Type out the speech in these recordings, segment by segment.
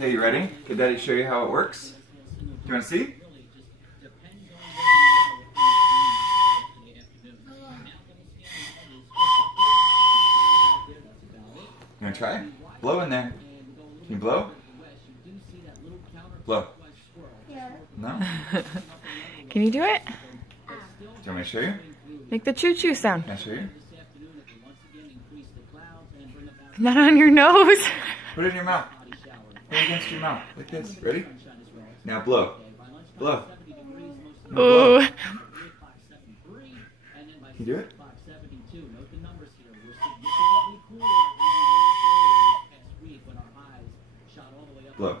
Okay, you ready? Can Daddy show you how it works? Do you want to see? You want to try? Blow in there. Can you blow? Blow. Yeah. No? Can you do it? Do you want me to show you? Make the choo-choo sound. Can I show you? Not on your nose. Put it in your mouth. Put it against your mouth. Like this. Ready? Now blow. Blow. Now blow. Ooh. Can you do it? Blow.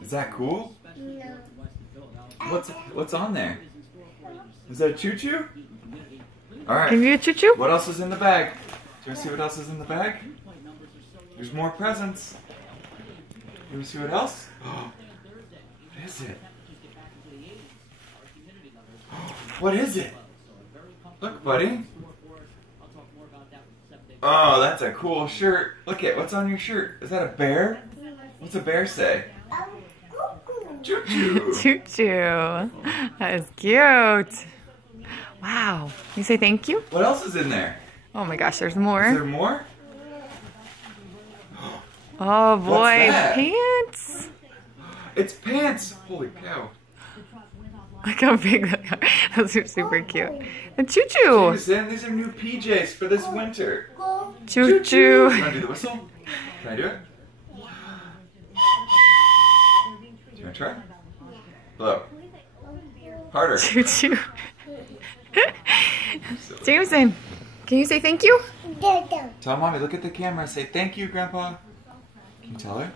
Is that cool? No. What's on there? Is that a choo-choo? Alright. Give you a choo-choo? What else is in the bag? Do you want to see what else is in the bag? There's more presents. You want to see what else? What is it? What is it? Look, buddy. Oh, that's a cool shirt. Look at what's on your shirt. Is that a bear? What's a bear say? Choo-choo. Choo-choo. That is cute. Wow. You say thank you? What else is in there? Oh my gosh, there's Is there more. more? Oh boy, that? pants. It's pants. Holy cow. Look how big they are. Those are super cute. And choo-choo. Jameson, these are new PJs for this winter. Choo-choo. You want to do the whistle? Can I do it? Do you want to try? Blow. Harder. Choo-choo. Jameson, can you say thank you? Tell Mommy, look at the camera. Say thank you, Grandpa. Can you tell her?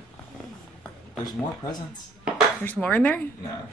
There's more presents. There's more in there? No.